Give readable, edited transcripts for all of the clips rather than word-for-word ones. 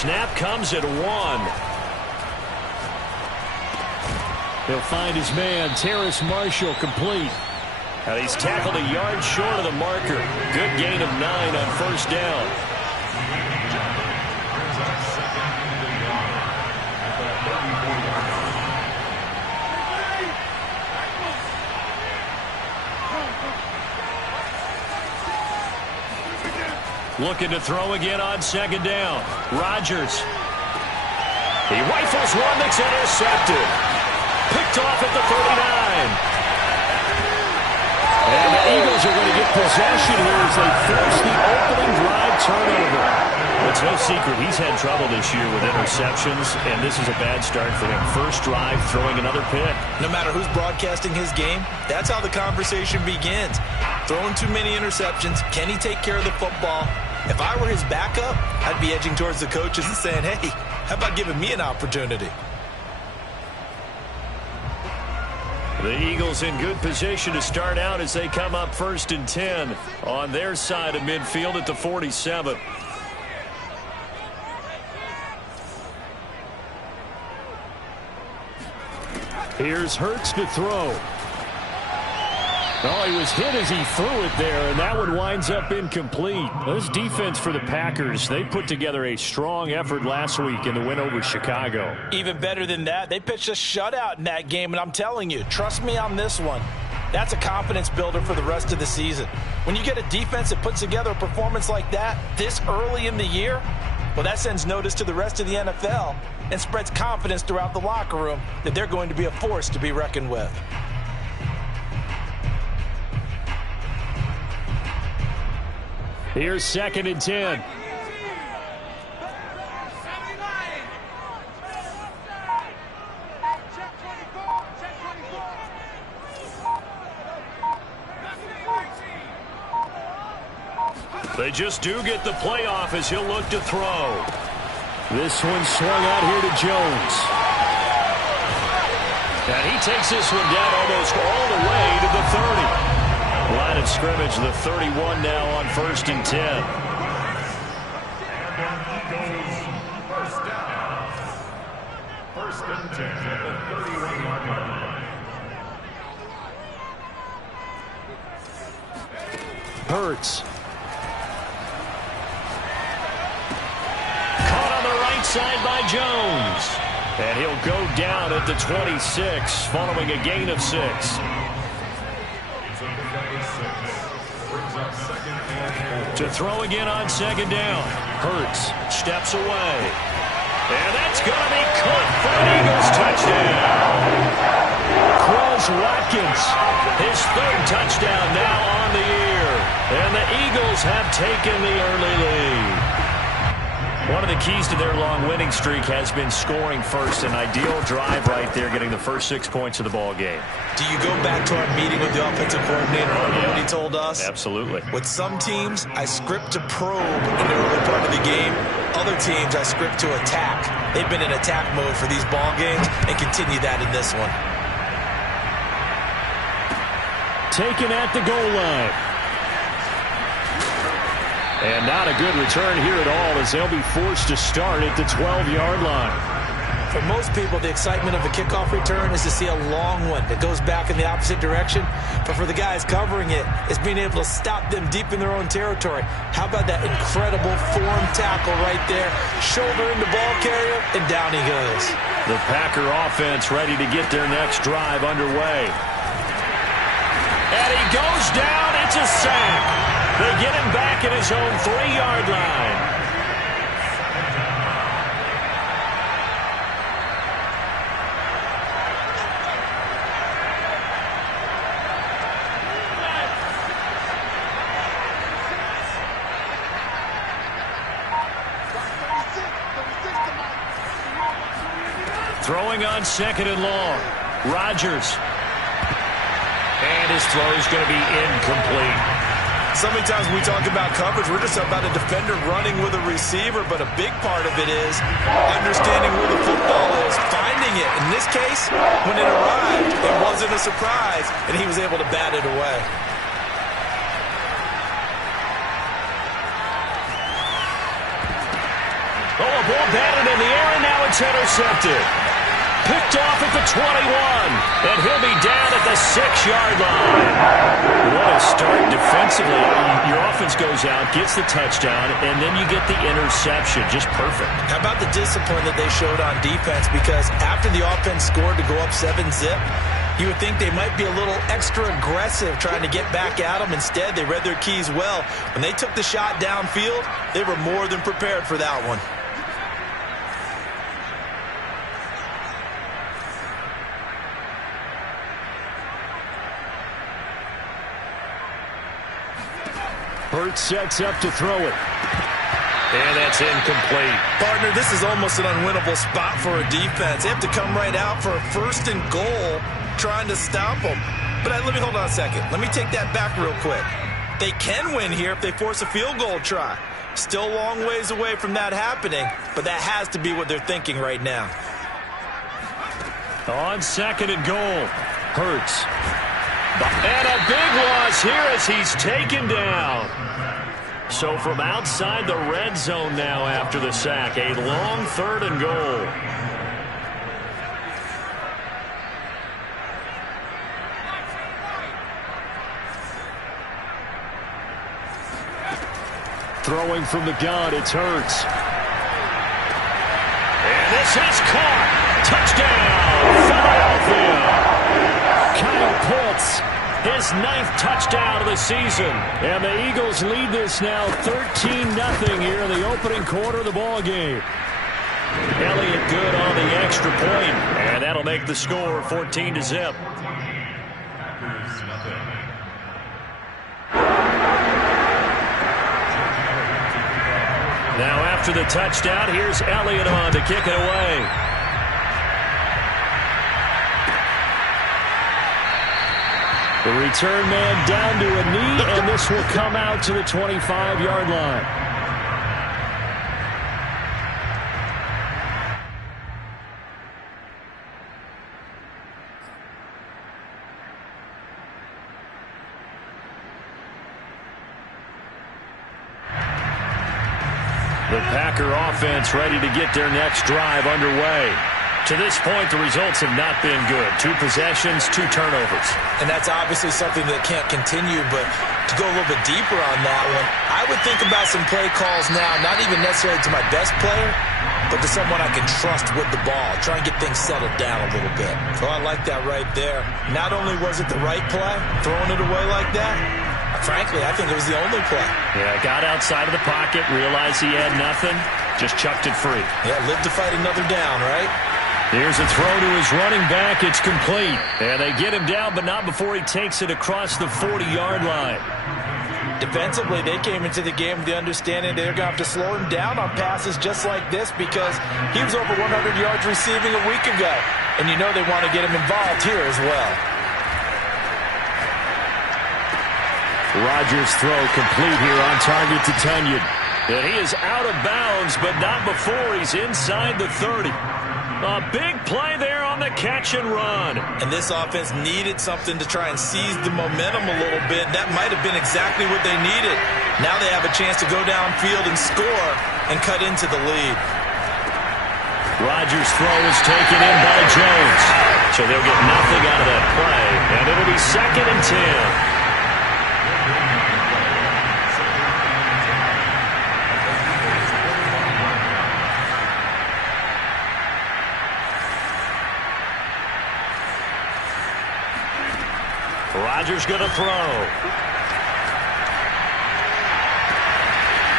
snap comes at 1. He'll find his man, Terrace Marshall, complete. And he's tackled a yard short of the marker. Good gain of 9 on first down. Looking to throw again on second down. Rodgers. He rifles one that's intercepted. Picked off at the 39. And the Eagles are going to get possession here as they force the opening drive turnover. It's no secret he's had trouble this year with interceptions, and this is a bad start for him. First drive, throwing another pick. No matter who's broadcasting his game, that's how the conversation begins. Throwing too many interceptions. Can he take care of the football? If I were his backup, I'd be edging towards the coaches and saying, hey, how about giving me an opportunity? The Eagles in good position to start out as they come up 1st and 10 on their side of midfield at the 47. Here's Hurts to throw. Oh, he was hit as he threw it there, and that one winds up incomplete. This defense for the Packers, they put together a strong effort last week in the win over Chicago. Even better than that, they pitched a shutout in that game, and I'm telling you, trust me on this one. That's a confidence builder for the rest of the season. When you get a defense that puts together a performance like that this early in the year, well, that sends notice to the rest of the NFL and spreads confidence throughout the locker room that they're going to be a force to be reckoned with. Here's 2nd and 10. They just do get the playoff as he'll look to throw. This one swung out here to Jones. And he takes this one down almost all the way to the 30. Line of scrimmage, the 31 now on 1st and 10. First and 10 at the 31-yard line. Hurts. Caught on the right side by Jones. And he'll go down at the 26 following a gain of 6. To throw again on second down. Hurts steps away. And that's going to be caught for an Eagles touchdown. Quez Watkins, his 3rd touchdown now on the year. And the Eagles have taken the early lead. One of the keys to their long winning streak has been scoring first. An ideal drive right there, getting the first 6 points of the ball game. Do you go back to our meeting with the offensive coordinator? Remember what he told us? Absolutely. With some teams, I script to probe in the early part of the game. Other teams, I script to attack. They've been in attack mode for these ball games and continue that in this one. Taken at the goal line. And not a good return here at all as they'll be forced to start at the 12-yard line. For most people, the excitement of a kickoff return is to see a long one that goes back in the opposite direction. But for the guys covering it, it's being able to stop them deep in their own territory. How about that incredible form tackle right there? Shoulder in the ball carrier, and down he goes. The Packer offense ready to get their next drive underway. And he goes down. It's a sack. They get him back at his own 3-yard line. Throwing on 2nd and long. Rodgers. And his throw is going to be incomplete. So many times when we talk about coverage, we're just about a defender running with a receiver, but a big part of it is understanding where the football is, finding it. In this case, when it arrived, it wasn't a surprise, and he was able to bat it away. Oh, a ball batted in the air, and now it's intercepted. Picked off at the 21, and he'll be down at the 6-yard line. What a start defensively. Your offense goes out, gets the touchdown, and then you get the interception. Just perfect. How about the discipline that they showed on defense? Because after the offense scored to go up 7-zip, you would think they might be a little extra aggressive trying to get back at them. Instead, they read their keys well. When they took the shot downfield, they were more than prepared for that one. Hurts sets up to throw it. And that's incomplete. Partner, this is almost an unwinnable spot for a defense. They have to come right out for a 1st and goal trying to stop them. But let me hold on a second. Let me take that back real quick. They can win here if they force a field goal try. Still a long ways away from that happening, but that has to be what they're thinking right now. On 2nd and goal, Hurts. And a big loss here as he's taken down. So from outside the red zone now after the sack, a long 3rd and goal. Throwing from the gun, it's Hurts. And this is caught. Touchdown, Philadelphia. Kyle Pitts, his 9th touchdown of the season. And the Eagles lead this now 13-0 here in the opening quarter of the ball game. Elliott good on the extra point, and that'll make the score 14-0. Now after the touchdown, here's Elliott on to kick it away. The return man down to a knee, and this will come out to the 25-yard line. The Packer offense ready to get their next drive underway. To this point, the results have not been good. 2 possessions, 2 turnovers. And that's obviously something that can't continue, but to go a little bit deeper on that one, I would think about some play calls now, not even necessarily to my best player, but to someone I can trust with the ball. Try and get things settled down a little bit. So I like that right there. Not only was it the right play, throwing it away like that, frankly, I think it was the only play. Yeah, got outside of the pocket, realized he had nothing, just chucked it free. Yeah, live to fight another down, right? Here's a throw to his running back. It's complete. And they get him down, but not before he takes it across the 40-yard line. Defensively, they came into the game with the understanding they're going to have to slow him down on passes just like this because he was over 100 yards receiving a week ago. And you know they want to get him involved here as well. Rodgers' throw complete here on target to Tunyon. And he is out of bounds, but not before he's inside the 30. A big play there on the catch and run. And this offense needed something to try and seize the momentum a little bit. That might have been exactly what they needed. Now they have a chance to go downfield and score and cut into the lead. Rodgers' throw is taken in by Jones. So they'll get nothing out of that play, and it'll be 2nd and 10. Rodgers going to throw.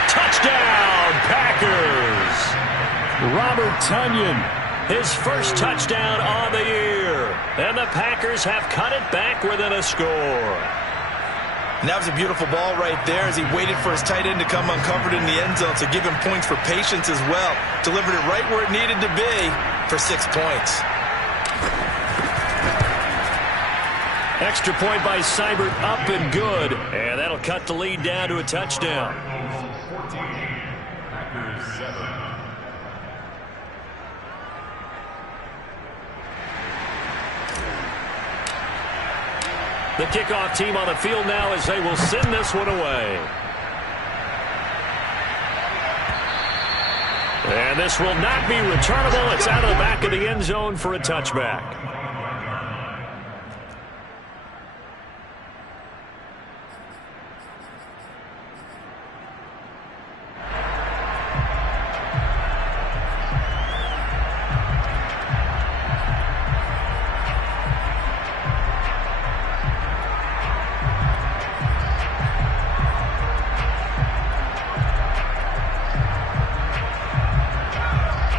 Touchdown, Packers! Robert Tunyon, his first touchdown on the year. And the Packers have cut it back within a score. And that was a beautiful ball right there as he waited for his tight end to come uncovered in the end zone, so give him points for patience as well. Delivered it right where it needed to be for 6 points. Extra point by Seibert, up and good. And that'll cut the lead down to a touchdown. The kickoff team on the field now as they will send this one away. And this will not be returnable. It's out of the back of the end zone for a touchback.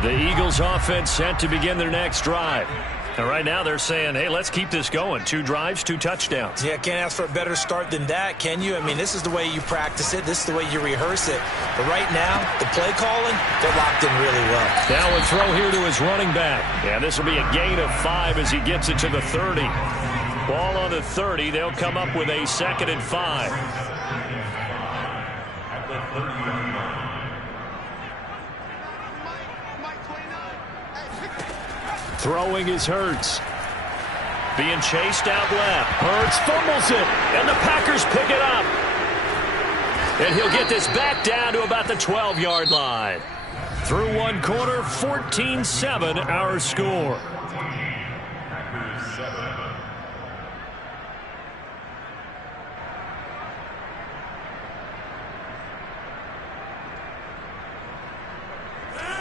The Eagles offense set to begin their next drive. And right now they're saying, hey, let's keep this going. 2 drives, 2 touchdowns. Yeah, can't ask for a better start than that, can you? I mean, this is the way you practice it. This is the way you rehearse it. But right now, the play calling, they're locked in really well. Now a throw here to his running back. Yeah, this will be a gain of 5 as he gets it to the 30. Ball on the 30. They'll come up with a 2nd and 5. At the 30-yard line. Throwing is Hurts. Being chased out left. Hurts fumbles it, and the Packers pick it up. And he'll get this back down to about the 12-yard line. Through one quarter, 14-7 our score.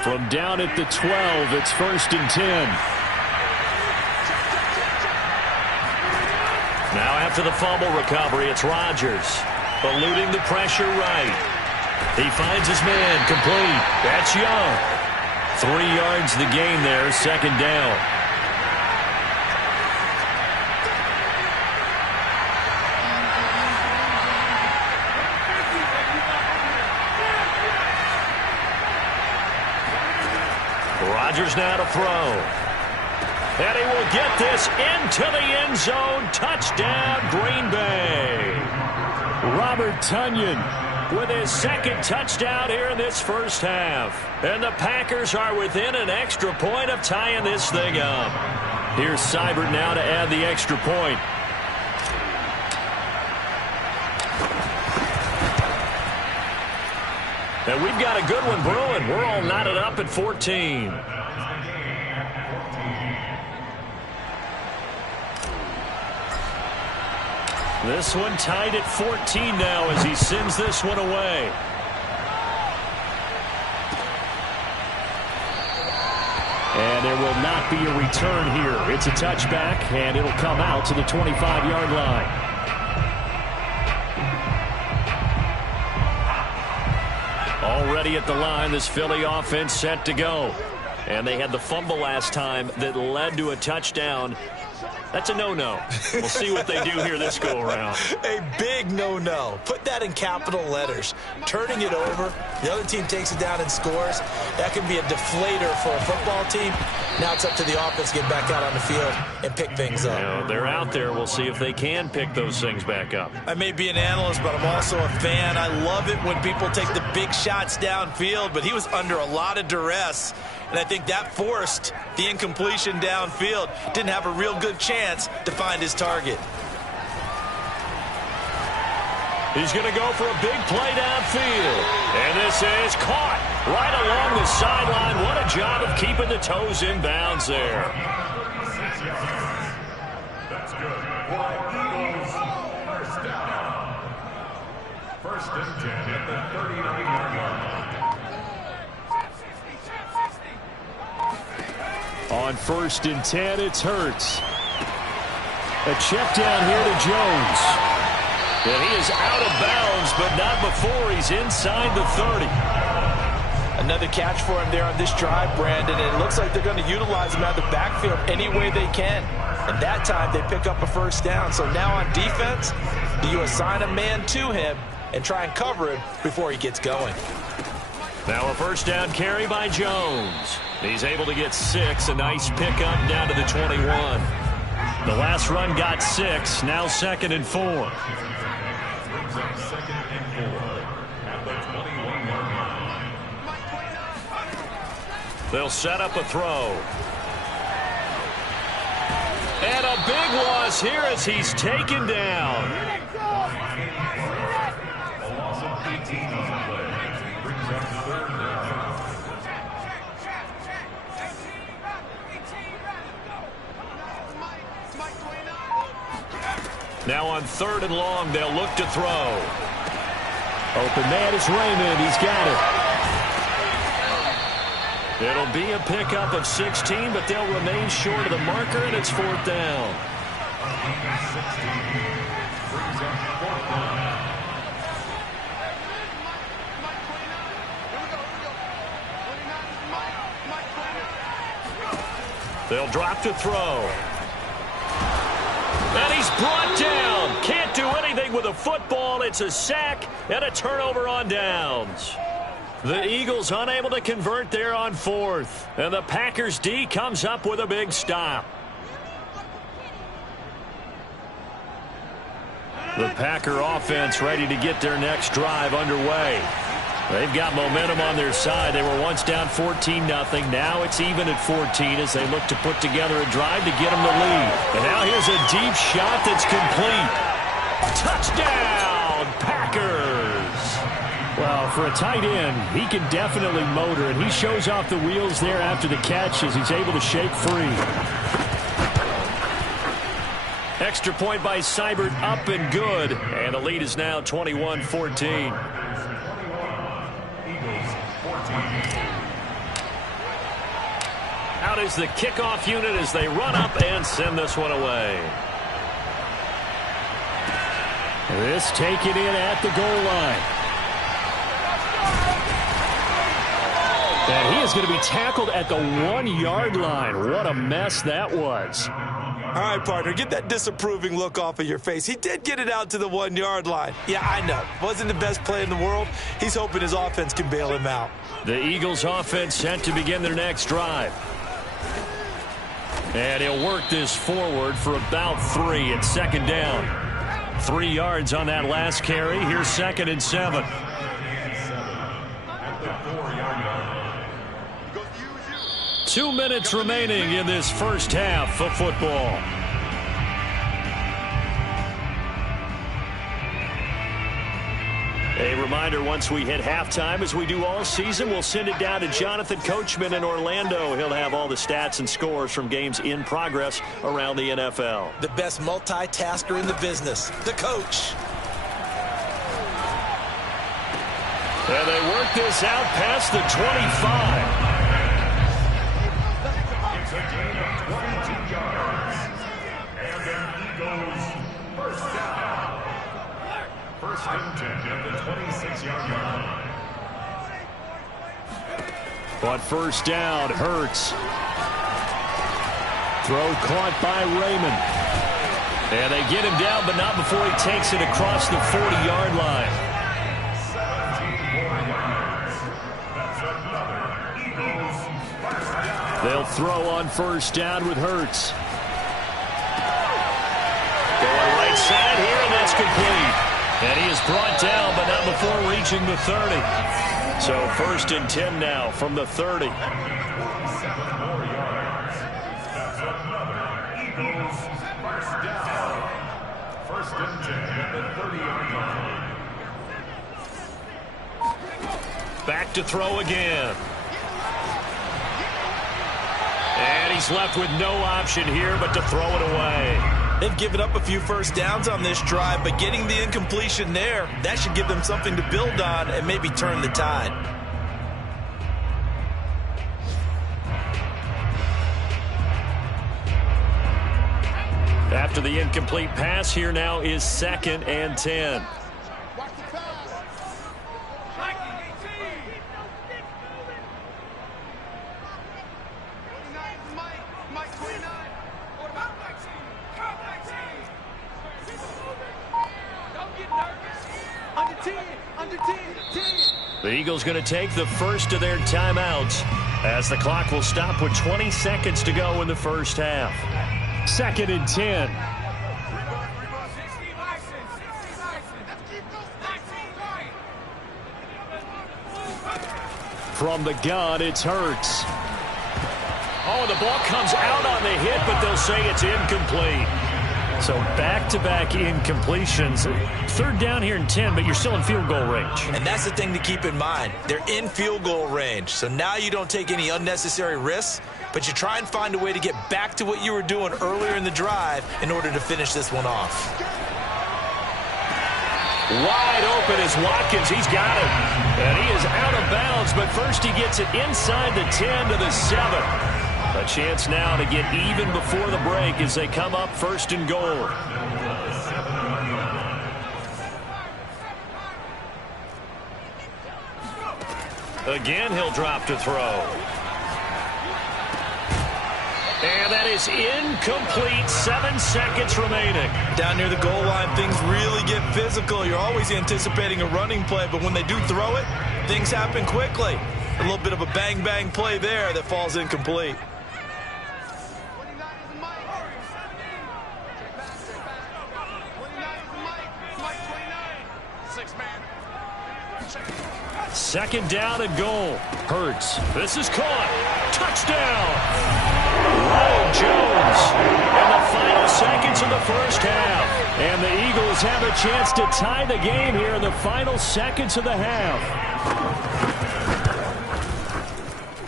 From down at the 12, it's 1st and 10. Now after the fumble recovery, it's Rodgers. Eluding the pressure right. He finds his man complete. That's Young. 3 yards the gain there, 2nd down. Rodgers now to throw. And he will get this into the end zone. Touchdown, Green Bay. Robert Tonyan with his 2nd touchdown here in this first half. And the Packers are within an extra point of tying this thing up. Here's Seibert now to add the extra point. And we've got a good one brewing. We're all knotted up at 14. This one tied at 14 now as he sends this one away. And there will not be a return here. It's a touchback, and it'll come out to the 25-yard line. Already at the line, this Philly offense set to go. And they had the fumble last time that led to a touchdown. That's a no-no. We'll see what they do here this go-around. A big no-no. Put that in capital letters. Turning it over, the other team takes it down and scores. That can be a deflator for a football team. Now it's up to the offense to get back out on the field and pick things up. You know, they're out there. We'll see if they can pick those things back up. I may be an analyst, but I'm also a fan. I love it when people take the big shots downfield, but he was under a lot of duress. And I think that forced the incompletion downfield. Didn't have a real good chance to find his target. He's going to go for a big play downfield. And this is caught right along the sideline. What a job of keeping the toes in bounds there. That's good. First down. 1st and 10 at the 39-yard line. On 1st and 10, it's Hurts. A check down here to Jones. And he is out of bounds, but not before he's inside the 30. Another catch for him there on this drive, Brandon. And it looks like they're going to utilize him out of the backfield any way they can. And that time they pick up a 1st down. So now on defense, do you assign a man to him and try and cover him before he gets going? Now a 1st down carry by Jones. He's able to get 6. A nice pickup down to the 21. The last run got 6. Now 2nd and 4. Brings up 2nd and 4 at the 21-yard line. They'll set up a throw. And a big loss here as he's taken down. A loss of 18 on the play. Brings up 3rd down. Now on 3rd and long, they'll look to throw. Open man is Raymond. He's got it. It'll be a pickup of 16, but they'll remain short of the marker, and it's 4th down. They'll drop to throw. And he's brought down. Can't do anything with a football. It's a sack and a turnover on downs. The Eagles unable to convert there on 4th. And the Packers D comes up with a big stop. The Packer offense ready to get their next drive underway. They've got momentum on their side. They were once down 14-0. Now it's even at 14 as they look to put together a drive to get them the lead. And now here's a deep shot that's complete. Touchdown, Packers! Well, for a tight end, he can definitely motor, and he shows off the wheels there after the catch as he's able to shake free. Extra point by Seibert, up and good. And the lead is now 21-14. Out is the kickoff unit as they run up and send this one away. This taken in at the goal line. And he is going to be tackled at the 1-yard line. What a mess that was. All right, partner, get that disapproving look off of your face. He did get it out to the 1-yard line. Yeah, I know. Wasn't the best play in the world. He's hoping his offense can bail him out. The Eagles offense set to begin their next drive. And he'll work this forward for about 3 at 2nd down. 3 yards on that last carry. Here's 2nd and 7. Two minutes remaining in this first half of football. A reminder, once we hit halftime, as we do all season, we'll send it down to Jonathan Coachman in Orlando. He'll have all the stats and scores from games in progress around the NFL. The best multitasker in the business, the coach. And they work this out past the 25. It's a gain of 22 yards. And an Eagles first down. First and 10 at the 26-yard line. On first down, Hurts. Throw caught by Raymond. And they get him down, but not before he takes it across the 40-yard line. 17 more yards. That's another Eagles first down. They'll throw on first down with Hurts. Going right side here, and that's complete. And he is brought down, but not before reaching the 30. So 1st and 10 now from the 30. 7 more yards. That's another Eagles first down. 1st and 10 at the 30-yard line. Back to throw again. And he's left with no option here but to throw it away. They've given up a few first downs on this drive, but getting the incompletion there, that should give them something to build on and maybe turn the tide. After the incomplete pass, here now is 2nd and 10. The Eagles going to take the first of their timeouts as the clock will stop with 20 seconds to go in the first half. 2nd and 10. From the gun, it's Hurts. Oh, the ball comes out on the hit, but they'll say it's incomplete. So back-to-back incompletions. 3rd down here and 10, but you're still in field goal range. And that's the thing to keep in mind. They're in field goal range. So now you don't take any unnecessary risks, but you try and find a way to get back to what you were doing earlier in the drive in order to finish this one off. Wide open is Watkins. He's got it. And he is out of bounds, but first he gets it inside the 10 to the 7. A chance now to get even before the break as they come up first and goal. Again, he'll drop to throw. And that is incomplete. 7 seconds remaining. Down near the goal line, things really get physical. You're always anticipating a running play, but when they do throw it, things happen quickly. A little bit of a bang-bang play there that falls incomplete. Second down and goal. Hurts. This is caught. Touchdown. Ronald Jones. In the final seconds of the first half. And the Eagles have a chance to tie the game here in the final seconds of the half.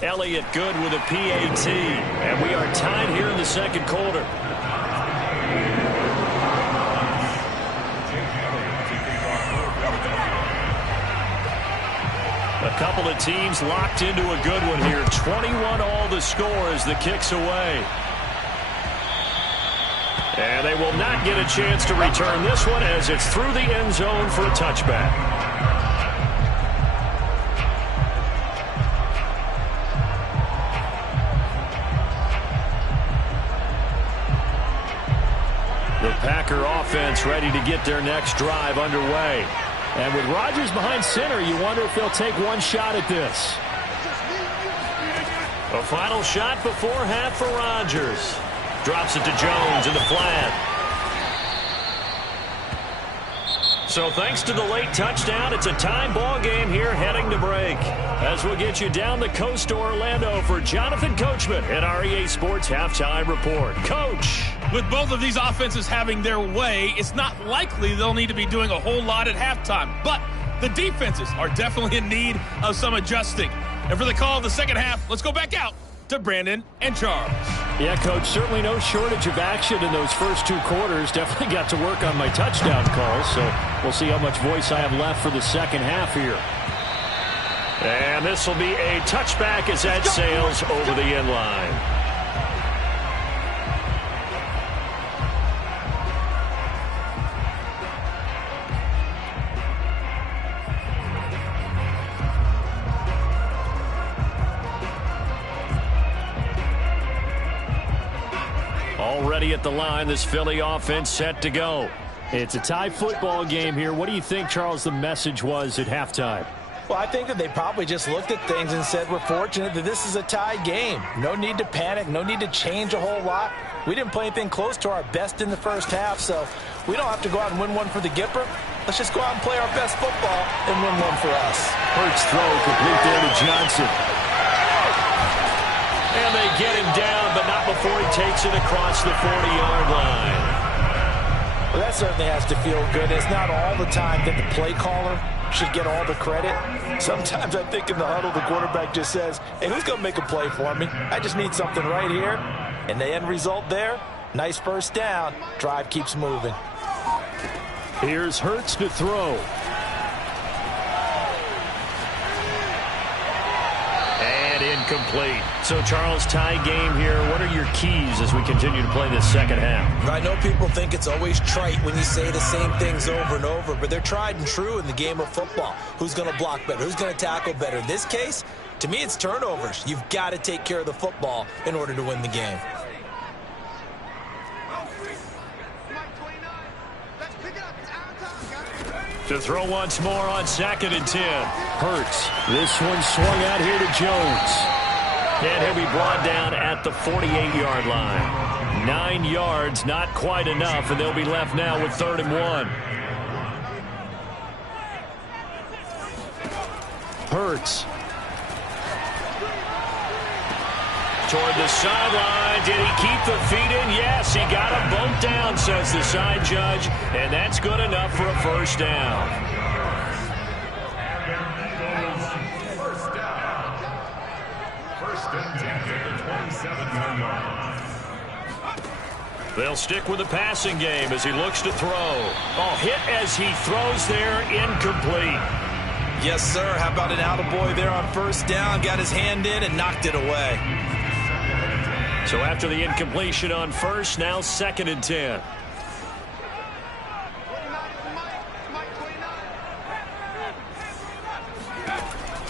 Elliott good with a PAT. And we are tied here in the second quarter. A couple of teams locked into a good one here. 21 all the score as the kick's away. And they will not get a chance to return this one as it's through the end zone for a touchback. The Packer offense ready to get their next drive underway. And with Rodgers behind center, you wonder if they'll take one shot at this. A final shot before half for Rodgers. Drops it to Jones in the flat. So thanks to the late touchdown, it's a tie ball game here heading to break. As we'll get you down the coast to Orlando for Jonathan Coachman at our EA Sports Halftime Report. Coach. With both of these offenses having their way, it's not likely they'll need to be doing a whole lot at halftime. But the defenses are definitely in need of some adjusting. And for the call of the second half, let's go back out to Brandon and Charles. Yeah, Coach, certainly no shortage of action in those first 2 quarters. Definitely got to work on my touchdown calls, so we'll see how much voice I have left for the second half here. And this will be a touchback as that sails over the end line. Already at the line, this Philly offense set to go. It's a tie football game here. What do you think, Charles, the message was at halftime? Well, I think that they probably just looked at things and said, we're fortunate that this is a tie game. No need to panic. No need to change a whole lot. We didn't play anything close to our best in the first half, so we don't have to go out and win one for the Gipper. Let's just go out and play our best football and win one for us. Hurts throw complete there to Johnson. And they get him down, but not before he takes it across the 40-yard line. Well, that certainly has to feel good. It's not all the time that the play caller should get all the credit. Sometimes I think in the huddle, the quarterback just says, hey, who's going to make a play for me? I just need something right here. And the end result there, nice first down. Drive keeps moving. Here's Hurts to throw. Incomplete. So, Charles, tie game here. What are your keys as we continue to play this second half? I know people think it's always trite when you say the same things over and over, but they're tried and true in the game of football. Who's going to block better? Who's going to tackle better? In this case, to me, it's turnovers. You've got to take care of the football in order to win the game. To throw once more on 2nd and 10. Hurts. This one swung out here to Jones. And he'll be brought down at the 48-yard line. 9 yards, not quite enough, and they'll be left now with 3rd and 1. Hurts. Toward the sideline. Did he keep the feet in? Yes, he got him bumped down, says the side judge. And that's good enough for a first down. First down. First and 10 at the 27-yard line. They'll stick with the passing game as he looks to throw. Oh, hit as he throws there, incomplete. Yes, sir. How about an attaboy there on first down? Got his hand in and knocked it away. So after the incompletion on first, now 2nd and 10.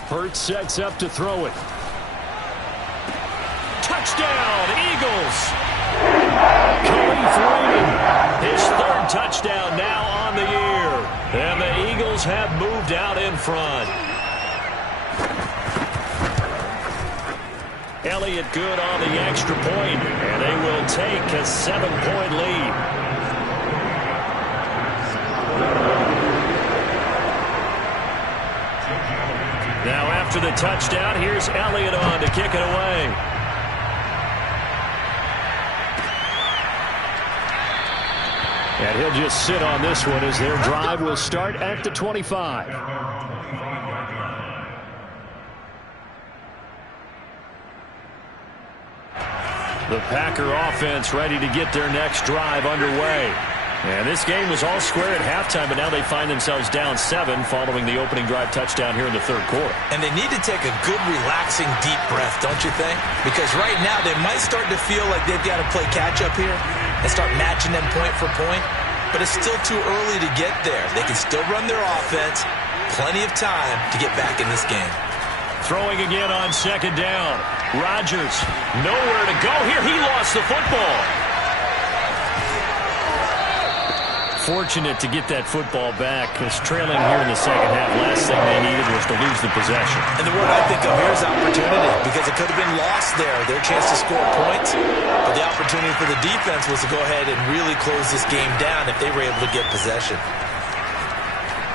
Hurts sets up to throw it. Touchdown, Eagles. Khalif Raymond, his 3rd touchdown now on the year. And the Eagles have moved out in front. Elliott good on the extra point, and they will take a 7-point lead. Now after the touchdown, here's Elliott on to kick it away. And he'll just sit on this one as their drive will start at the 25. The Packer offense ready to get their next drive underway. And this game was all square at halftime, but now they find themselves down 7 following the opening drive touchdown here in the 3rd quarter. And they need to take a good, relaxing, deep breath, don't you think? Because right now they might start to feel like they've got to play catch-up here and start matching them point for point. But it's still too early to get there. They can still run their offense. Plenty of time to get back in this game. Throwing again on 2nd down. Rodgers, nowhere to go here. He lost the football. Fortunate to get that football back. It's trailing here in the 2nd half. Last thing they needed was to lose the possession. And the word I think of here is opportunity, because it could have been lost there. Their chance to score points. But the opportunity for the defense was to go ahead and really close this game down if they were able to get possession.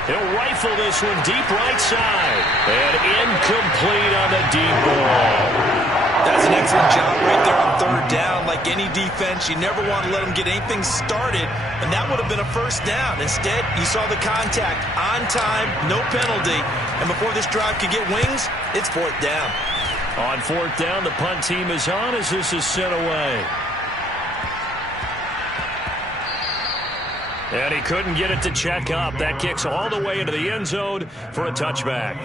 He'll rifle this one deep right side. And incomplete on the deep ball. That's an excellent job right there on 3rd down. Like any defense, you never want to let them get anything started, and that would have been a 1st down. Instead, you saw the contact on time, no penalty, and before this drive could get wings, it's 4th down. On 4th down, the punt team is on as this is sent away. And he couldn't get it to check up. That kicks all the way into the end zone for a touchback.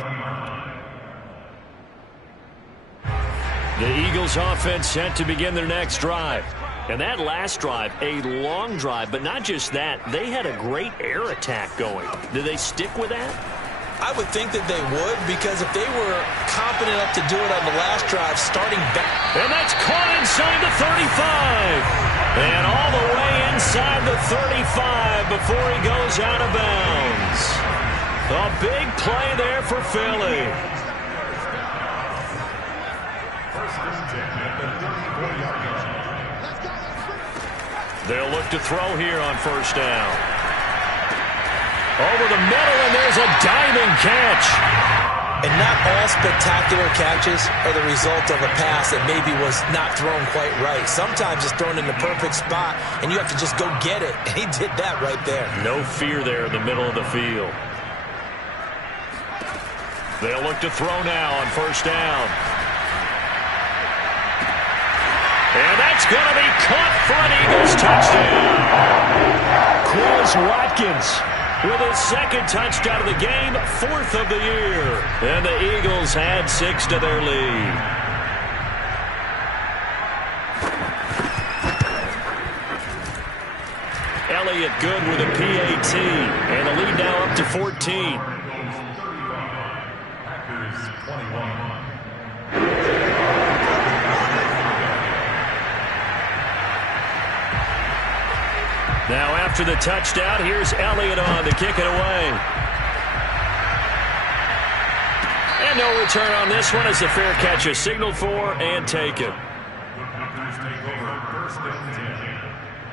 The Eagles offense set to begin their next drive. And that last drive, a long drive, but not just that. They had a great air attack going. Do they stick with that? I would think that they would, because if they were confident enough to do it on the last drive, starting back. And that's caught inside the 35. And all the way inside the 35 before he goes out of bounds. A big play there for Philly. They'll look to throw here on 1st down. Over the middle, and there's a diving catch. And not all spectacular catches are the result of a pass that maybe was not thrown quite right. Sometimes it's thrown in the perfect spot, and you have to just go get it. And he did that right there. No fear there in the middle of the field. They'll look to throw now on 1st down. And that's going to be caught for an Eagles touchdown. Quez Watkins with his 2nd touchdown of the game, 4th of the year. And the Eagles add 6 to their lead. Elliott good with a PAT. And the lead now up to 14. Now after the touchdown, here's Elliott on to kick it away. And no return on this one as the fair catch is signaled for and taken.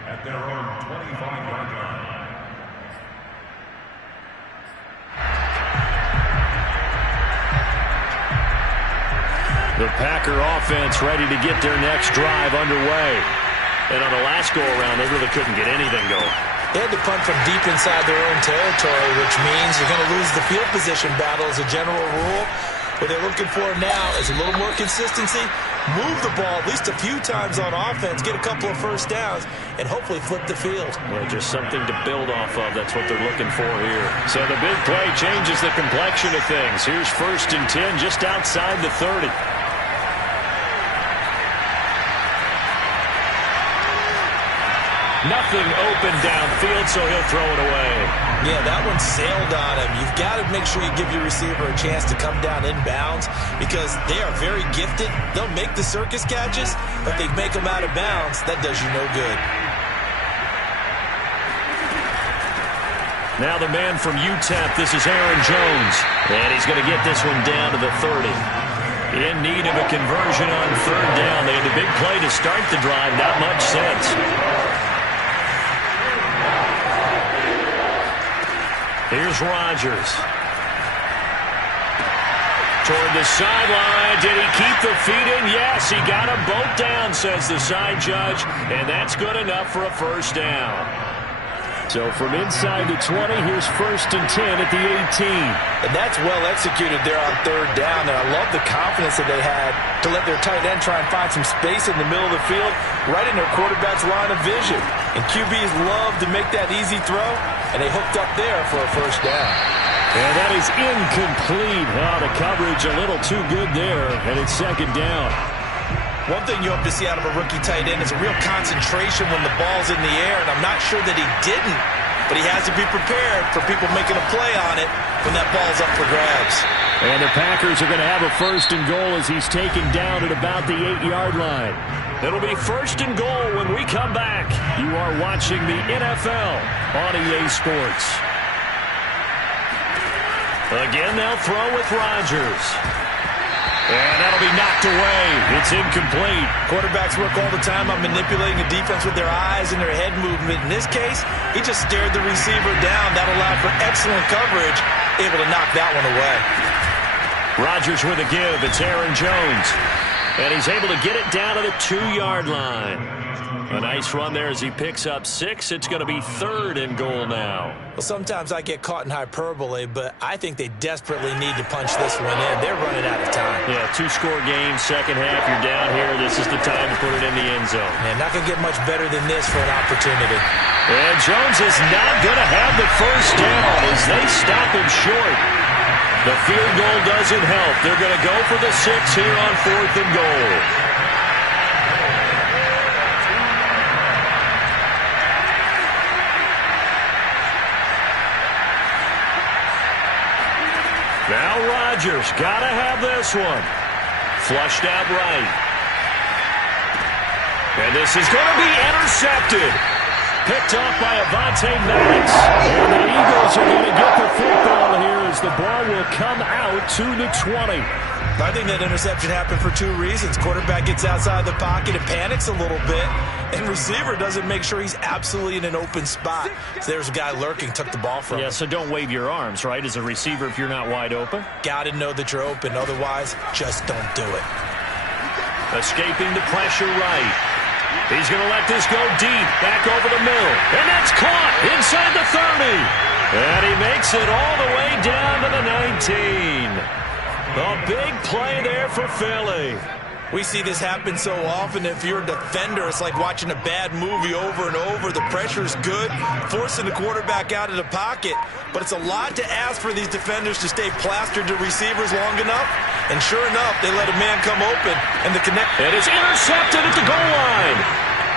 At their own 25-yard line. The Packer offense ready to get their next drive underway. And on the last go-around, they really couldn't get anything going. They had to punt from deep inside their own territory, which means you're going to lose the field position battle as a general rule. What they're looking for now is a little more consistency, move the ball at least a few times on offense, get a couple of first downs, and hopefully flip the field. Yeah, just something to build off of. That's what they're looking for here. So the big play changes the complexion of things. Here's 1st and 10 just outside the 30. Nothing open downfield, so he'll throw it away. Yeah, that one sailed on him. You've got to make sure you give your receiver a chance to come down inbounds because they are very gifted. They'll make the circus catches, but if they make them out of bounds, that does you no good. Now the man from UTEP, this is Aaron Jones. And he's going to get this one down to the 30. In need of a conversion on 3rd down. They had the big play to start the drive, not much sense. Here's Rodgers. Toward the sideline. Did he keep the feet in? Yes, he got them both down, says the side judge. And that's good enough for a 1st down. So from inside the 20, here's 1st and 10 at the 18. And that's well executed there on 3rd down. And I love the confidence that they had to let their tight end try and find some space in the middle of the field, right in their quarterback's line of vision. And QBs love to make that easy throw, and they hooked up there for a 1st down. And that is incomplete. Oh, the coverage a little too good there, and it's 2nd down. One thing you hope to see out of a rookie tight end is a real concentration when the ball's in the air, and I'm not sure that he didn't, but he has to be prepared for people making a play on it when that ball's up for grabs. And the Packers are going to have a 1st and goal as he's taken down at about the 8-yard line. It'll be 1st and goal when we come back. You are watching the NFL on EA Sports. Again, they'll throw with Rodgers. And that'll be knocked away. It's incomplete. Quarterbacks work all the time on manipulating the defense with their eyes and their head movement. In this case, he just stared the receiver down. That allowed for excellent coverage, able to knock that one away. Rodgers with a give. It's Aaron Jones. And he's able to get it down to the 2-yard line. A nice run there as he picks up 6. It's going to be 3rd and goal now. Well, sometimes I get caught in hyperbole, but I think they desperately need to punch this one in. They're running out of time. Yeah, 2-score game, 2nd half. You're down here. This is the time to put it in the end zone. Man, not going to get much better than this for an opportunity. And Jones is not going to have the 1st down as they stop him short. The field goal doesn't help. They're going to go for the 6 here on 4th and goal. Now Rodgers got to have this one. Flushed out right. And this is going to be intercepted. Picked off by Avonte Maddox. And the Eagles are going to get the football here as the ball will come out to the 20. I think that interception happened for 2 reasons. Quarterback gets outside the pocket and panics a little bit, and receiver doesn't make sure he's absolutely in an open spot. So there's a guy lurking, took the ball from him. Yeah, so don't wave your arms, right, as a receiver if you're not wide open. Got to know that you're open. Otherwise, just don't do it. Escaping the pressure right. He's going to let this go deep, back over the middle. And that's caught inside the 30. And he makes it all the way down to the 19. A big play there for Philly. We see this happen so often. If you're a defender, it's like watching a bad movie over and over. The pressure's good, forcing the quarterback out of the pocket. But it's a lot to ask for these defenders to stay plastered to receivers long enough. And sure enough, they let a man come open, and the connect. It is intercepted at the goal line.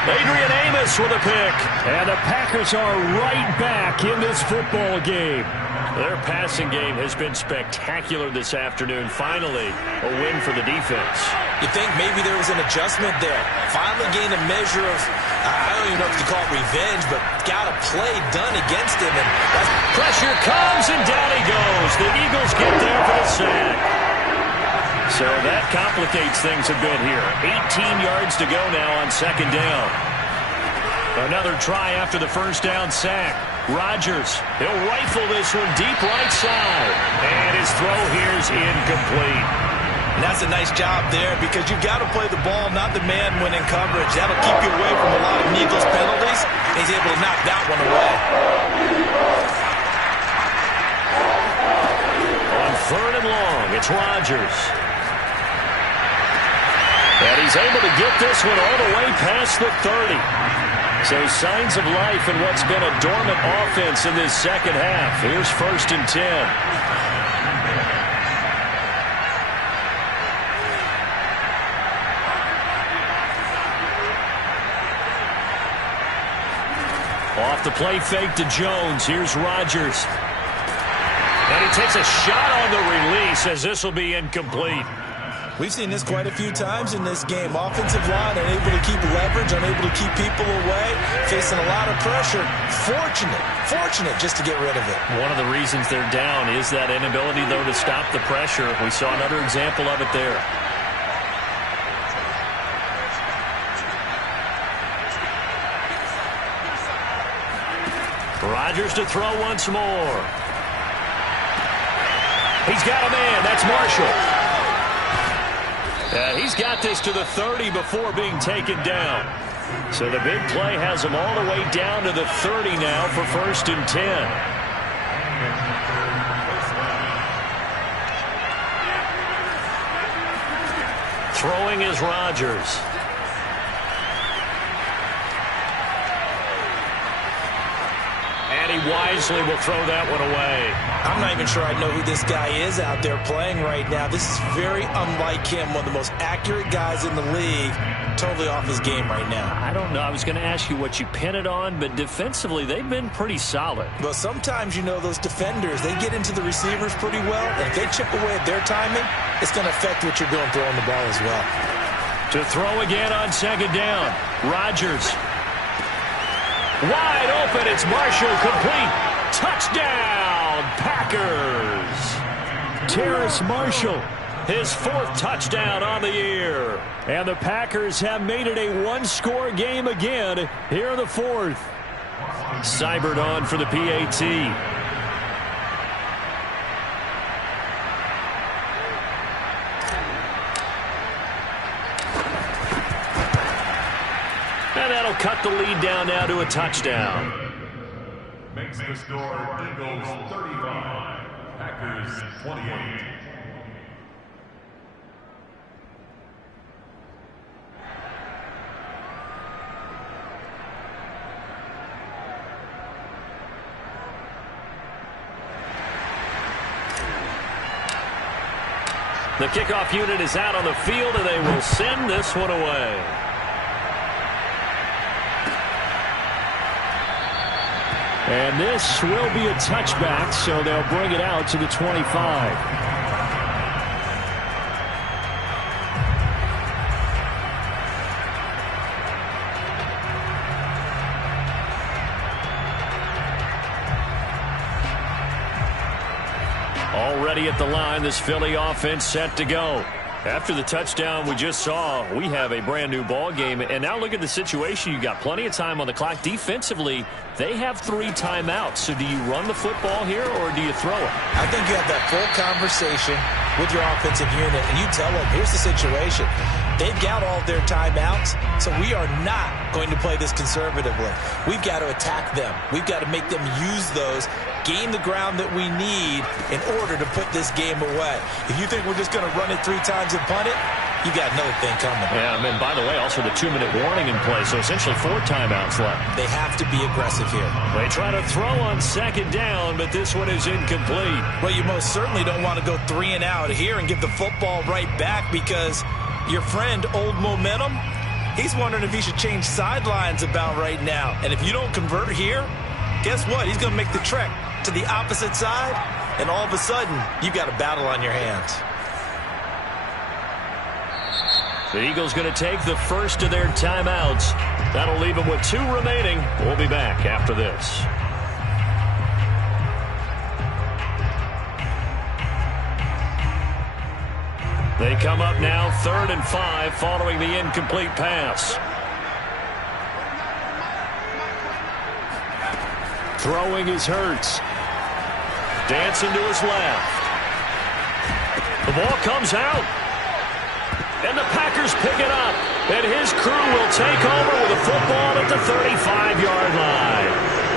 Adrian Amos with a pick. And the Packers are right back in this football game. Their passing game has been spectacular this afternoon. Finally, a win for the defense. You think maybe there was an adjustment there. Finally gained a measure of, I don't even know if you call it revenge, but got a play done against him. And that pressure comes, and down he goes. The Eagles get there for the sack. So that complicates things a bit here. 18 yards to go now on 2nd down. Another try after the 1st down sack. Rodgers, he'll rifle this one deep right side. And his throw here is incomplete. And that's a nice job there because you've got to play the ball, not the man when in coverage. That'll keep you away from a lot of needless penalties. He's able to knock that one away. On 3rd and long, It's Rodgers. And he's able to get this one all the way past the 30. So signs of life in what's been a dormant offense in this second half. Here's 1st and 10. Off the play fake to Jones. Here's Rodgers. And he takes a shot on the release as this will be incomplete. We've seen this quite a few times in this game. Offensive line unable to keep leverage, unable to keep people away, facing a lot of pressure. Fortunate just to get rid of it. One of the reasons they're down is that inability, though, to stop the pressure. We saw another example of it there. Rodgers to throw once more. He's got a man. That's Marshall. He's got this to the 30 before being taken down. So the big play has him all the way down to the 30 now for 1st and 10. Throwing is Rodgers. And he wisely will throw that one away. I'm not even sure I know who this guy is out there playing right now. This is very unlike him, one of the most accurate guys in the league. Totally off his game right now. I don't know. I was going to ask you what you pin it on, but defensively, they've been pretty solid. Well, sometimes, those defenders, they get into the receivers pretty well. And if they chip away at their timing, it's going to affect what you're doing throwing the ball as well. To throw again on 2nd down. Rodgers. Wide open. It's Marshall, complete. Touchdown, Packers. Terrace Marshall, his 4th touchdown on the year. And the Packers have made it a one-score game again here in the 4th. Seibert on for the PAT. And that'll cut the lead down now to a touchdown. Makes the score Eagles 35, Packers 28. The kickoff unit is out on the field, and they will send this one away. And this will be a touchback, so they'll bring it out to the 25. Already at the line, this Philly offense set to go. After the touchdown we just saw, we have a brand new ball game. And now look at the situation. You got plenty of time on the clock. Defensively, they have 3 timeouts. So do you run the football here or do you throw it? I think you have that full conversation with your offensive unit, and you tell them, here's the situation. They've got all of their timeouts, so we are not going to play this conservatively. We've got to attack them. We've got to make them use those, gain the ground that we need in order to put this game away. If you think we're just going to run it 3 times and punt it, you got another thing coming. Yeah, and by the way, also the 2-minute warning in play, so essentially 4 timeouts left. They have to be aggressive here. They try to throw on 2nd down, but this one is incomplete. Well, you most certainly don't want to go 3 and out here and give the football right back, because your friend, Old Momentum, he's wondering if he should change sidelines about right now. And if you don't convert here, guess what? He's going to make the trek to the opposite side, and all of a sudden, you've got a battle on your hands. The Eagles going to take the first of their timeouts. That'll leave them with 2 remaining. We'll be back after this. They come up now 3rd and 5 following the incomplete pass. Throwing is Hurts. Dancing to his left. The ball comes out. And the Packers pick it up. And his crew will take over with a football at the 35-yard line.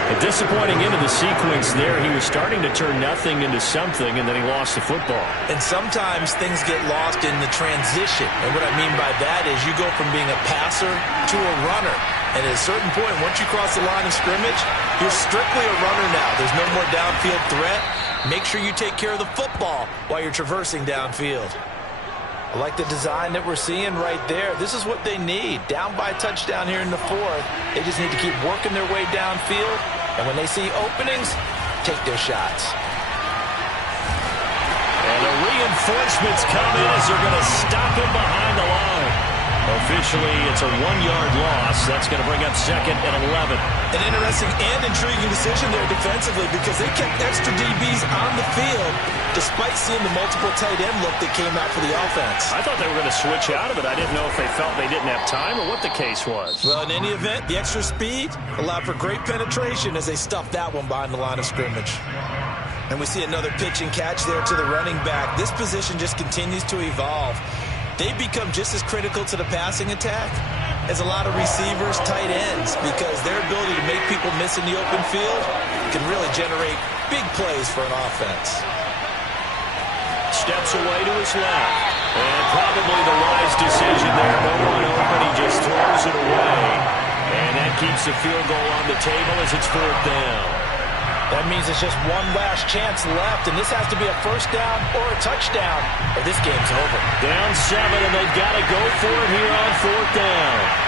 A disappointing end of the sequence there. He was starting to turn nothing into something, and then he lost the football. And sometimes things get lost in the transition. And what I mean by that is you go from being a passer to a runner. And at a certain point, once you cross the line of scrimmage, you're strictly a runner now. There's no more downfield threat. Make sure you take care of the football while you're traversing downfield. I like the design that we're seeing right there. This is what they need. Down by a touchdown here in the fourth. They just need to keep working their way downfield. And when they see openings, take their shots. And the reinforcements come in as they're going to stop him behind the line. Officially, it's a 1-yard loss. That's going to bring up 2nd and 11. An interesting and intriguing decision there defensively because they kept extra DBs on the field despite seeing the multiple tight end look that came out for the offense. I thought they were going to switch out of it. I didn't know if they felt they didn't have time or what the case was. Well, in any event, the extra speed allowed for great penetration as they stuffed that one behind the line of scrimmage. And we see another pitch and catch there to the running back. This position just continues to evolve. They become just as critical to the passing attack as a lot of receivers, tight ends, because their ability to make people miss in the open field can really generate big plays for an offense. Steps away to his left. And probably the wise decision there. No one open. He just throws it away. And that keeps the field goal on the table as it's 4th down. That means it's just one last chance left, and this has to be a first down or a touchdown, or this game's over. Down 7, and they've got to go for it here on 4th down.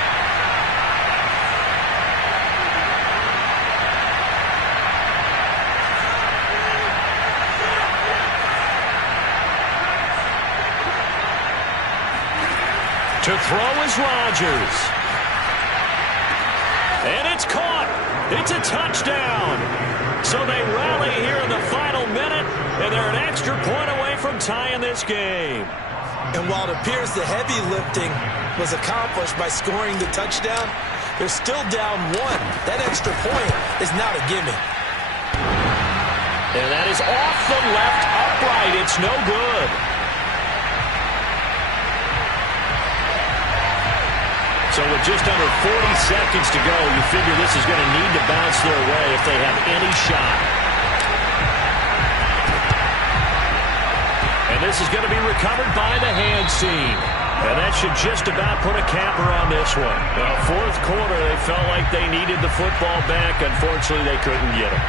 To throw is Rodgers. And it's caught. It's a touchdown. So they rally here in the final minute, and they're an extra point away from tying this game. And while it appears the heavy lifting was accomplished by scoring the touchdown, they're still down 1. That extra point is not a gimme. And that is off the left upright. It's no good. So with just under 40 seconds to go, you figure this is going to need to bounce their way if they have any shot. And this is going to be recovered by the hands team. And that should just about put a capper on this one. Well, 4th quarter, they felt like they needed the football back. Unfortunately, they couldn't get it.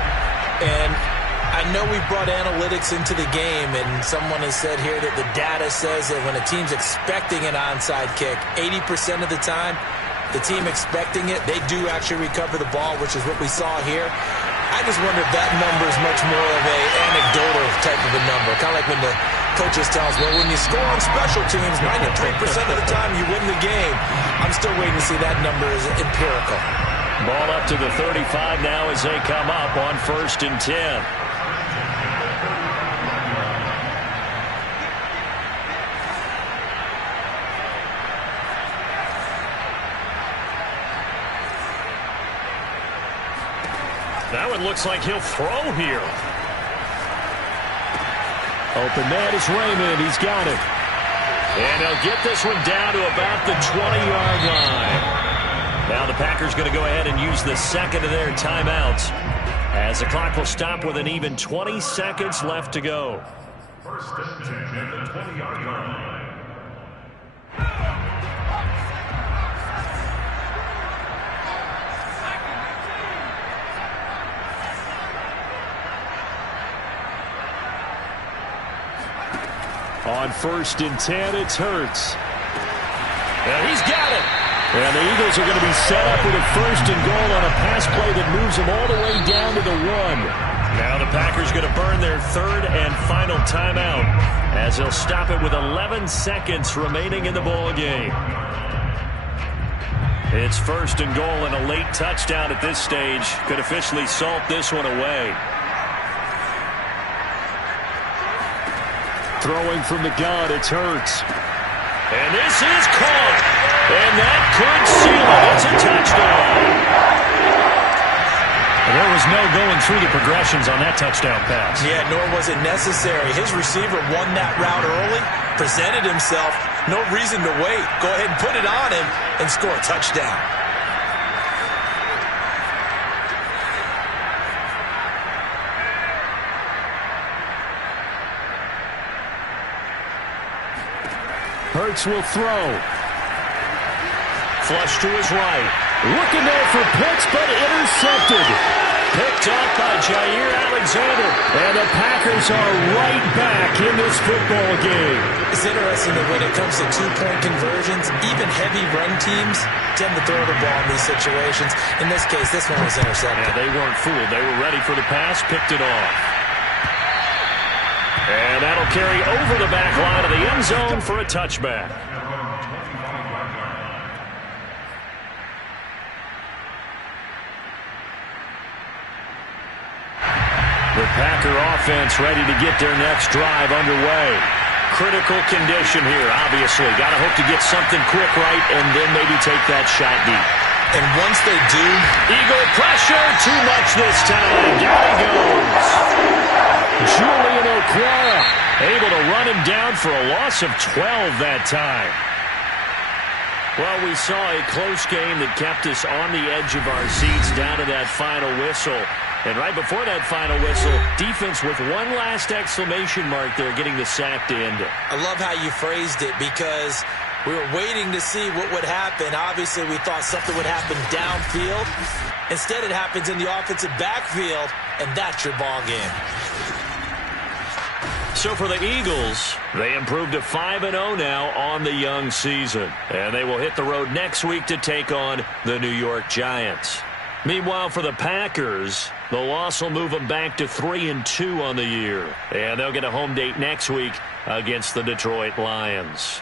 And I know we brought analytics into the game, and someone has said here that the data says that when a team's expecting an onside kick, 80% of the time, the team expecting it, they do actually recover the ball, which is what we saw here. I just wonder if that number is much more of a anecdotal type of a number. Kind of like when the coaches tell us, well, when you score on special teams, 93% of the time you win the game. I'm still waiting to see that number is empirical. Ball up to the 35 now as they come up on 1st and 10. That one looks like he'll throw here. Open man is Raymond. He's got it. And he'll get this one down to about the 20-yard line. Now the Packers going to go ahead and use the second of their timeouts as the clock will stop with an even 20 seconds left to go. 1st and 10 at the 20-yard line. On 1st and 10, it's Hurts. And he's got it. And the Eagles are going to be set up with a 1st and goal on a pass play that moves them all the way down to the 1. Now the Packers going to burn their 3rd and final timeout as they'll stop it with 11 seconds remaining in the ball game. It's 1st and goal, and a late touchdown at this stage could officially salt this one away. Throwing from the gun, it's Hurts. And this is caught. And that could seal it. It's a touchdown. And there was no going through the progressions on that touchdown pass. Yeah, nor was it necessary. His receiver won that route early, presented himself. No reason to wait. Go ahead and put it on him and score a touchdown. Pitts will throw. Flush to his right. Looking there for Pitts, but intercepted. Picked off by Jair Alexander. And the Packers are right back in this football game. It's interesting that when it comes to two-point conversions, even heavy run teams tend to throw the ball in these situations. In this case, this one was intercepted. Yeah, they weren't fooled. They were ready for the pass, picked it off. And that'll carry over the back line of the end zone for a touchback. The Packer offense ready to get their next drive underway. Critical condition here, obviously. Got to hope to get something quick right and then maybe take that shot deep. And once they do, Eagle pressure, too much this time. Down he goes. Julian Okwara able to run him down for a loss of 12 that time. Well, we saw a close game that kept us on the edge of our seats down to that final whistle. And right before that final whistle, defense with one last exclamation mark there, getting the sack to end it. I love how you phrased it because we were waiting to see what would happen. Obviously, we thought something would happen downfield. Instead, it happens in the offensive backfield, and that's your ball game. So for the Eagles, they improved to 5-0 now on the young season. And they will hit the road next week to take on the New York Giants. Meanwhile, for the Packers, the loss will move them back to 3-2 on the year. And they'll get a home date next week against the Detroit Lions.